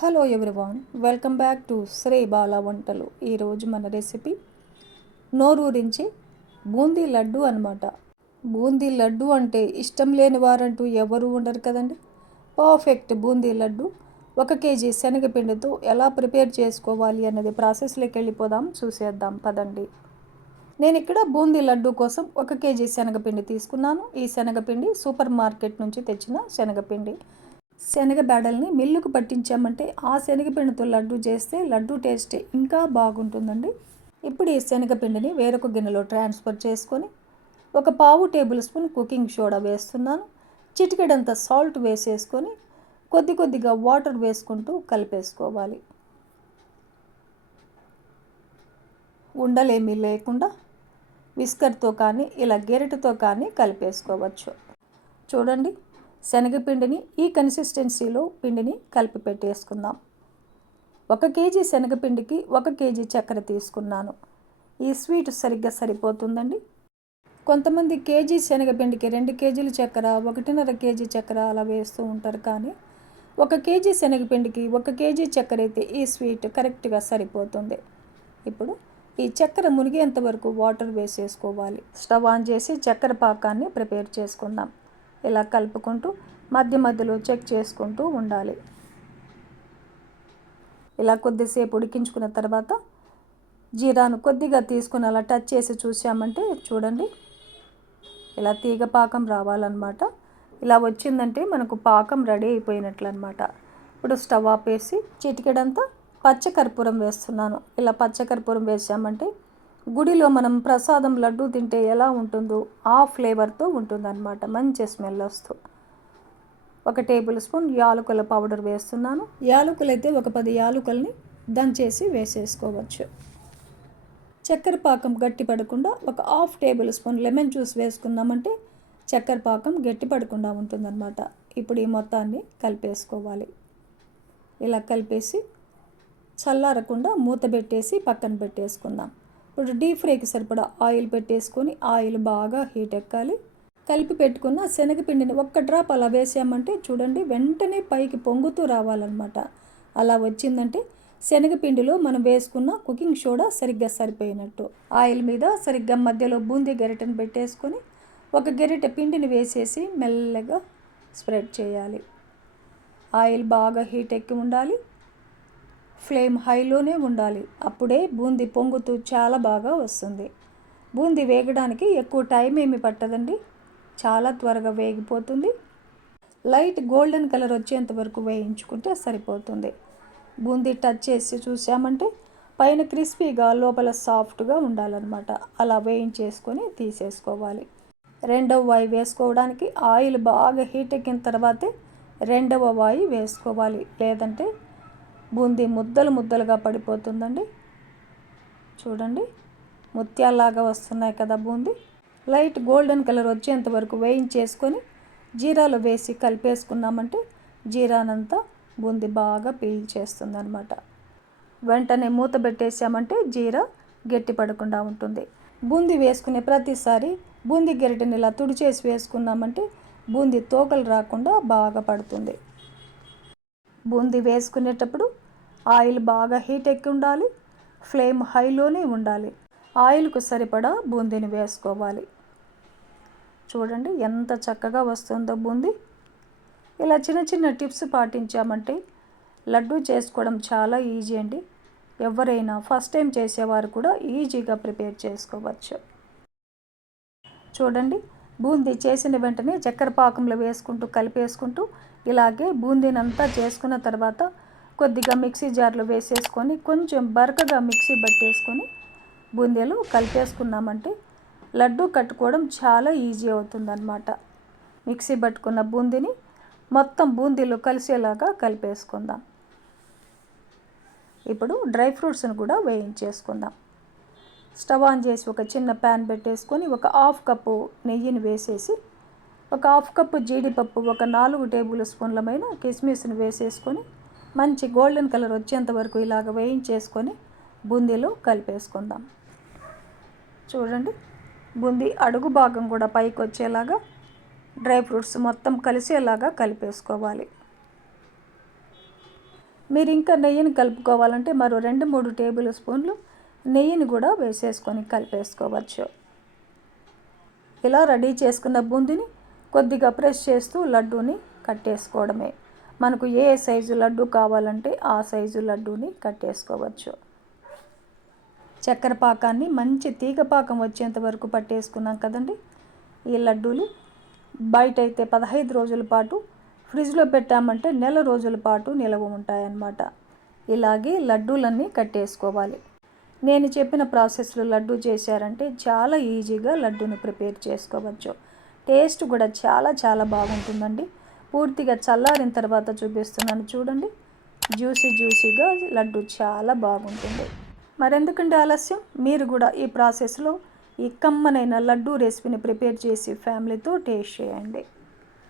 Hello everyone, welcome back to Shri Bala Vantalu. ఈరోజు మన recipe నోరూరించి boondi laddu అనమాట. బూందీ లడ్డు అంటే ఇష్టం లేని వారంటూ ఎవరు ఉండరు కదండి. పర్ఫెక్ట్ బూందీ లడ్డు 1 కేజీ శనగపిండితో ఎలా ప్రిపేర్ చేసుకోవాలి అన్నది ప్రాసెస్లోకి వెళ్ళిపోదాం, చూసేద్దాం పదండి. నేను ఇక్కడ బూందీ లడ్డు కోసం 1 కేజీ శనగపిండి తీసుకున్నాను. ఈ శనగపిండి సూపర్ మార్కెట్ నుంచి తెచ్చిన శనగపిండి. శనగ బేడల్ని మిల్లుకు పట్టించామంటే ఆ శనగపిండితో లడ్డు చేస్తే లడ్డు టేస్ట్ ఇంకా బాగుంటుందండి. ఇప్పుడు ఈ శనగపిండిని వేరొక గిన్నెలో ట్రాన్స్ఫర్ చేసుకొని 1/2 టేబుల్ స్పూన్ కుకింగ్ సోడా వేస్తున్నాను. చిటికెడంత సాల్ట్ వేసేసుకొని కొద్దిగా వాటర్ వేసుకుంటూ కలిపేసుకోవాలి. ఉండలేమీ లేకుండా విస్కర్తో కానీ ఇలా గెరిటతో కానీ కలిపేసుకోవచ్చు. చూడండి, శనగపిండిని ఈ కన్సిస్టెన్సీలో పిండిని కలిపి పెట్టేసుకుందాం. 1 కేజీ శనగపిండికి 1 కేజీ చక్కెర తీసుకున్నాను. ఈ స్వీట్ సరిగ్గా సరిపోతుందండి. కొంతమంది కేజీ శనగపిండికి 2 కేజీల చక్కెర, 1.5 కేజీ చక్కెర అలా వేస్తూ ఉంటారు. కానీ 1 కేజీ శనగపిండికి 1 కేజీ చక్కెర అయితే ఈ స్వీట్ కరెక్ట్గా సరిపోతుంది. ఇప్పుడు ఈ చక్కెర మునిగేంత వరకు వాటర్ వేసేసుకోవాలి. స్టవ్ ఆన్ చేసి చక్కెర పాకాన్ని ప్రిపేర్ చేసుకుందాం. ఇలా కలుపుకుంటూ మధ్యలో చెక్ చేసుకుంటూ ఉండాలి. ఇలా కొద్దిసేపు ఉడికించుకున్న తర్వాత జీరాను కొద్దిగా తీసుకుని అలా టచ్ చేసి చూసామంటే చూడండి, ఇలా తీగ పాకం రావాలన్నమాట. ఇలా వచ్చిందంటే మనకు పాకం రెడీ అయిపోయినట్లు అనమాట. ఇప్పుడు స్టవ్ ఆపేసి చిటికెడంతా పచ్చకర్పూరం వేస్తున్నాను. ఇలా పచ్చకర్పూరం వేసామంటే గుడిలో మనం ప్రసాదం లడ్డు తింటే ఎలా ఉంటుందో ఆ ఫ్లేవర్తో ఉంటుందన్నమాట. మంచి స్మెల్ వస్తూ 1 టేబుల్ స్పూన్ యాలకుల పౌడర్ వేస్తున్నాను. యాలకులు అయితే ఒక 10 యాలకుల్ని దంచేసి వేసేసుకోవచ్చు. చక్కెర పాకం గట్టి పడకుండా 1/2 టేబుల్ స్పూన్ లెమన్ జ్యూస్ వేసుకున్నామంటే చక్కెర పాకం గట్టి పడకుండా ఉంటుందన్నమాట. ఇప్పుడు ఈ మొత్తాన్ని కలిపేసుకోవాలి. ఇలా కలిపేసి చల్లారకుండా మూత పెట్టేసి పక్కన పెట్టేసుకుందాం. ఇప్పుడు డీప్ ఫ్రైకి సరిపడా ఆయిల్ పెట్టేసుకొని ఆయిల్ బాగా హీట్ ఎక్కాలి. కలిపి పెట్టుకున్న శనగపిండిని 1 డ్రాప్ అలా వేసామంటే చూడండి, వెంటనే పైకి పొంగుతూ రావాలన్నమాట. అలా వచ్చిందంటే శనగపిండిలో మనం వేసుకున్న కుకింగ్ సోడా సరిగ్గా సరిపోయినట్టు. ఆయిల్ మీద సరిగ్గా మధ్యలో బూందీ గరిటెను పెట్టేసుకొని 1 గరిటె పిండిని వేసేసి మెల్లగా స్ప్రెడ్ చేయాలి. ఆయిల్ బాగా హీట్ ఎక్కి ఉండాలి. ఫ్లేమ్ హైలోనే ఉండాలి. అప్పుడే బూందీ పొంగుతూ చాలా బాగా వస్తుంది. బూందీ వేగడానికి ఎక్కువ టైం ఏమి పట్టదండి, చాలా త్వరగా వేగిపోతుంది. లైట్ గోల్డెన్ కలర్ వచ్చేంత వరకు వేయించుకుంటే సరిపోతుంది. బూందీ టచ్ చేసి చూసామంటే పైన క్రిస్పీగా లోపల సాఫ్ట్గా ఉండాలన్నమాట. అలా వేయించేసుకొని తీసేసుకోవాలి. రెండవ వాయి వేసుకోవడానికి ఆయిల్ బాగా హీట్ ఎక్కిన తర్వాతే రెండవ వాయి వేసుకోవాలి. లేదంటే బూందీ ముద్దలుగా పడిపోతుందండి. చూడండి, ముత్యాల్లాగా వస్తున్నాయి కదా బూందీ. లైట్ గోల్డెన్ కలర్ వచ్చేంత వరకు వేయించేసుకొని జీరాలో వేసి కలిపేసుకున్నామంటే జీరానంతా బూందీ బాగా పీల్చేస్తుంది అనమాట. వెంటనే మూత పెట్టేసామంటే జీరా గట్టి పడకుండా ఉంటుంది. బూందీ వేసుకునే ప్రతిసారి బూందీ గరిటెని ఇలా తుడిచేసి వేసుకున్నామంటే బూందీ తోకలు రాకుండా బాగా పడుతుంది. బూందీ వేసుకునేటప్పుడు ఆయిల్ బాగా హీట్ ఎక్కి ఉండాలి. ఫ్లేమ్ హైలోనే ఉండాలి. ఆయిల్కు సరిపడా బూందీని వేసుకోవాలి. చూడండి ఎంత చక్కగా వస్తుందో బూందీ. ఇలా చిన్న టిప్స్ పాటించామంటే లడ్డు చేసుకోవడం చాలా ఈజీ అండి. ఎవరైనా ఫస్ట్ టైం చేసేవారు కూడా ఈజీగా ప్రిపేర్ చేసుకోవచ్చు. చూడండి, బూందీ చేసిన వెంటనే చక్కెర పాకంలో వేసుకుంటూ కలిపేసుకుంటూ ఇలాగే బూందీనంతా చేసుకున్న తర్వాత కొద్దిగా మిక్సీ జార్లో వేసేసుకొని కొంచెం బరకగా మిక్సీ పట్టేసుకొని బూందీలో కలిపేసుకున్నామంటే లడ్డు కట్టుకోవడం చాలా ఈజీ అవుతుందన్నమాట. మిక్సీ పట్టుకున్న బూందీని మొత్తం బూందీలో కలిసేలాగా కలిపేసుకుందాం. ఇప్పుడు డ్రై ఫ్రూట్స్ని కూడా వేయించేసుకుందాం. స్టవ్ ఆన్ చేసి ఒక చిన్న ప్యాన్ పెట్టేసుకొని 1/2 కప్పు నెయ్యిని వేసేసి 1/2 కప్పు జీడిపప్పు, 4 టేబుల్ స్పూన్లమైన కిస్మిస్ని వేసేసుకొని మంచి గోల్డెన్ కలర్ వచ్చేంత వరకు ఇలాగ వేయించేసుకొని బూందీలో కలిపేసుకుందాం. చూడండి, బూందీ అడుగు భాగం కూడా పైకి వచ్చేలాగా డ్రై ఫ్రూట్స్ మొత్తం కలిసేలాగా కలిపేసుకోవాలి. మీరు ఇంకా నెయ్యిని కలుపుకోవాలంటే మరో 2-3 టేబుల్ స్పూన్లు నెయ్యిని కూడా వేసేసుకొని కలిపేసుకోవచ్చు. ఇలా రెడీ చేసుకున్న బూందీని కొద్దిగా ప్రెస్ చేస్తూ లడ్డూని కట్టేసుకోవడమే. మనకు ఏ సైజు లడ్డు కావాలంటే ఆ సైజు లడ్డూని కట్టేసుకోవచ్చు. చక్కెర పాకాన్ని మంచి తీగ పాకం వచ్చేంత వరకు పట్టేసుకున్నాం కదండి. ఈ లడ్డూలు బయటైతే 15 రోజుల పాటు, ఫ్రిడ్జ్లో పెట్టామంటే నెల రోజుల పాటు నిలవ ఉంటాయన్నమాట. ఇలాగే లడ్డూలన్నీ కట్టేసుకోవాలి. నేను చెప్పిన ప్రాసెస్లో లడ్డూ చేశారంటే చాలా ఈజీగా లడ్డూని ప్రిపేర్ చేసుకోవచ్చు. టేస్ట్ కూడా చాలా చాలా బాగుంటుందండి. పూర్తిగా చల్లారిన తర్వాత చూపిస్తున్నాను చూడండి. జ్యూసీగా లడ్డు చాలా బాగుంటుంది. మరెందుకంటే ఆలస్యం, మీరు కూడా ఈ ప్రాసెస్లో ఈ కమ్మనైన లడ్డూ రెసిపీని ప్రిపేర్ చేసి ఫ్యామిలీతో టేస్ట్ చేయండి.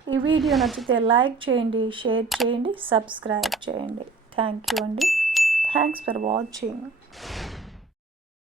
ఈ వీడియో నచ్చితే లైక్ చేయండి, షేర్ చేయండి, సబ్స్క్రైబ్ చేయండి. థ్యాంక్ యూ అండి. Thanks for watching.